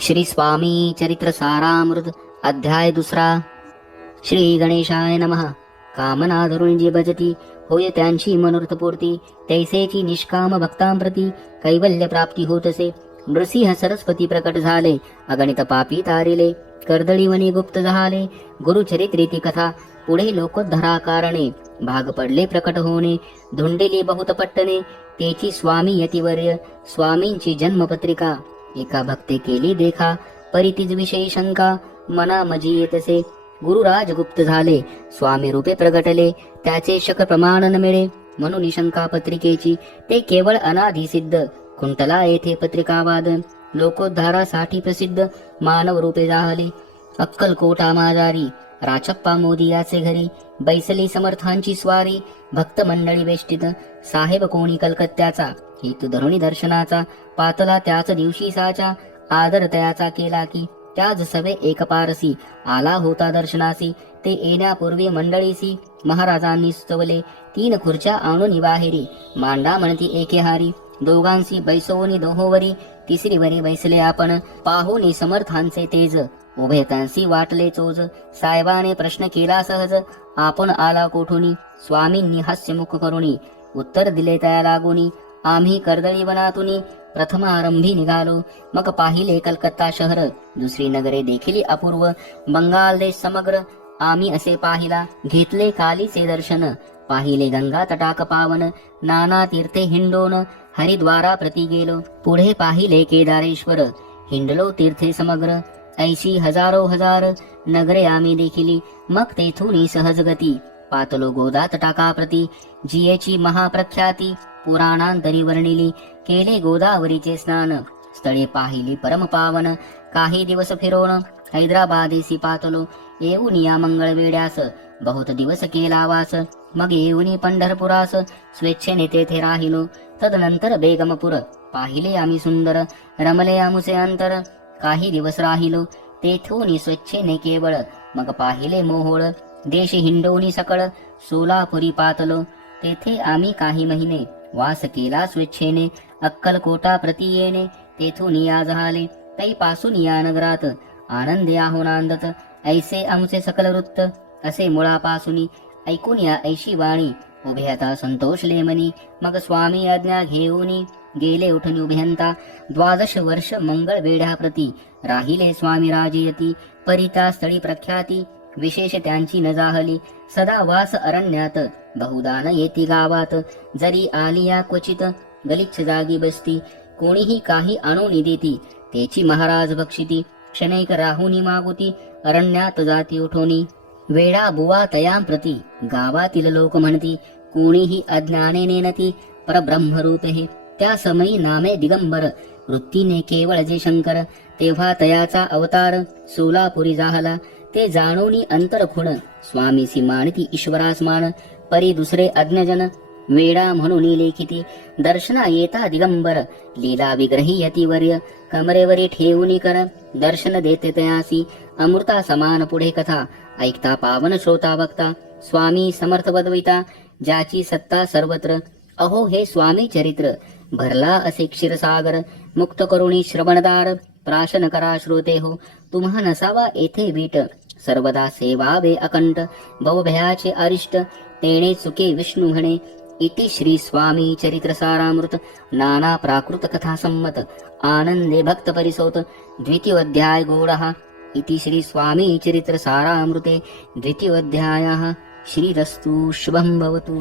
श्री स्वामी चरित्र सारामृत अध्याय दुसरा. श्री गणेशाय नमः. कामना धरून जी भजती. होय त्यांची मनोरथपूर्ती. तैसेची निष्काम भक्तांप्रती कैवल्य प्राप्ती होतसे. नृसिंह सरस्वती प्रकट झाले. अगणित पापी तारिले. कर्दळीवनी गुप्त झाले. गुरुचरित्रीती कथा. पुढे लोकोद्धरा कारणे भाग पडले प्रकट होणे. धुंडेली बहुत पट्टणे. तेची स्वामी यतिवर्य. स्वामींची जन्मपत्रिका. एका भक्ते केली देखा परितीज विषयी शंका मना मजी येतसे गुरुराज गुप्त झाले स्वामी रूपे प्रगटले त्याचे शक प्रमाण न मिळे. म्हणून शंका पत्रिकेची ते केवळ अनाधिसिद्ध कुंटला येथे पत्रिकावाद लोकोद्धारासाठी प्रसिद्ध मानव रूपे जाहले. अक्कलकोटा माजारी राचप्पा मोदी याचे घरी बैसली समर्थांची स्वारी. भक्त मंडळी वेष्टित साहेब कोणी कलकत्त्याचा? हेतू धरुणी दर्शनाचा पातला त्याच दिवशी साचा. आदर तयाचा केला की त्याच सवे एक पारसी. आला होता दर्शनासी ते येण्यापूर्वी मंडळीसी. महाराजांनी सुचवले तीन खुर्च्या आणून बाहेरी. मांडा म्हणती एके हारी. दोघांशी बैसवनी दोहोवरी. तिसरी वरी बैसले आपण पाहुनी समर्थांचे तेज. उभयतांशी वाटले चोज. साहेबाने प्रश्न केला सहज. आपण आला कोठुनी? स्वामींनी हास्यमुख करुणी उत्तर दिले त्या लागुनी. आम्ही कर्दळी वनातुनी. प्रथम आरंभी निघालो. मग पाहिले कलकत्ता शहर. दुसरी नगरे देखील अपूर्व. बंगाल देश समग्र. आम्ही असे पाहिला. घेतले कालीचे दर्शन. पाहिले गंगा तटाक पावन. नाना तीर्थे हिंडोन हरिद्वारा प्रति गेलो. पुढे पाहिले केदारेश्वर. हिंडलो तीर्थे समग्र. ऐशी हजारो हजार नगरे आम्ही देखिली मग तेथून सहज गती. पातलो टाका प्रती जियेची महाप्रख्याती. पुराणांतरी वर्णिली केले गोदावरीचे स्नान. स्थळे पाहिली परम पावन काही दिवस फिरवण हैदराबादेसी पातलो येऊन या मंगळ वेड्यास. बहुत दिवस केला वास मग येऊन पंढरपुरास. स्वेच्छेने तेथे राहिलो तदनंतर बेगमपूर. पाहिले आम्ही सुंदर रमले आमुसे अंतर. काही दिवस राहिलो तेथून स्वच्छेने केवळ मग पाहिले मोहोळ. देश हिंडवणी सकळ सोलापुरी पातलो. तेथे आम्ही काही महिने वास केला स्वेच्छेने. अक्कलकोटा प्रति येणे तेथून या झाले. तै पासून या नगरात आनंदे आहोनांदत ऐसे आमचे सकल वृत्त असे मुळापासून ऐकून या ऐशी वाणी उभे आता संतोषले मनी. मग स्वामी आज्ञा घेऊनी गेले उठून उभ्यंता. द्वादश वर्ष मंगळ वेढ्याप्रती राहिले स्वामी राजयती. परिता स्थळी प्रख्याती विशेष त्यांची नजाहली सदा वास अरण्यात बहुदान येती गावात. जरी आली या क्वचित गलिच्छ जागी बसती. कोणीही काही आणून देती तेची महाराज बक्षिती. क्षणैक राहुनी मागुती अरण्यात जाती उठोनी. वेडा बुवा तयां प्रती गावातील लोक म्हणती कोणीही अज्ञाने नेनती परब्रह्मरूप. हे त्या समयी नामे दिगंबर वृत्तीने केवळ जे शंकर तेव्हा तयाचा अवतार सोलापुरी जाहला. ते जाणूनी अंतर खुण स्वामीसी मानिती ईश्वरास मान परी दुसरे अज्ञजन वेडा म्हणून लेखिती. दर्शना येता दिगंबर लीला विग्रही यतिवर्य कमरेवरी ठेवूनी कर दर्शन देते तयासी. अमृता समान पुढे कथा ऐकता पावन श्रोता वक्ता स्वामी समर्थ बदविता ज्याची सत्ता सर्वत्र अहो हे स्वामी चरित्र भरला असे क्षीरसागर मुक्त करुणी श्रवणदार प्राशन करा श्रोते हो तुम्हा नसावा येथे वीट सर्वदा सेवावे अकंठ भवभयाचे अरिष्ट तेणे चुके विष्णू म्हणे इति श्री स्वामी चरित्र सारामृत नाना प्राकृत कथा संमत आनंदे भक्त परिसोत द्वितीयोऽध्याय गूढः इति श्री स्वामी चरित्र सारामृते द्वितीयोऽध्यायः। श्रीरस्तु शुभं भवतु।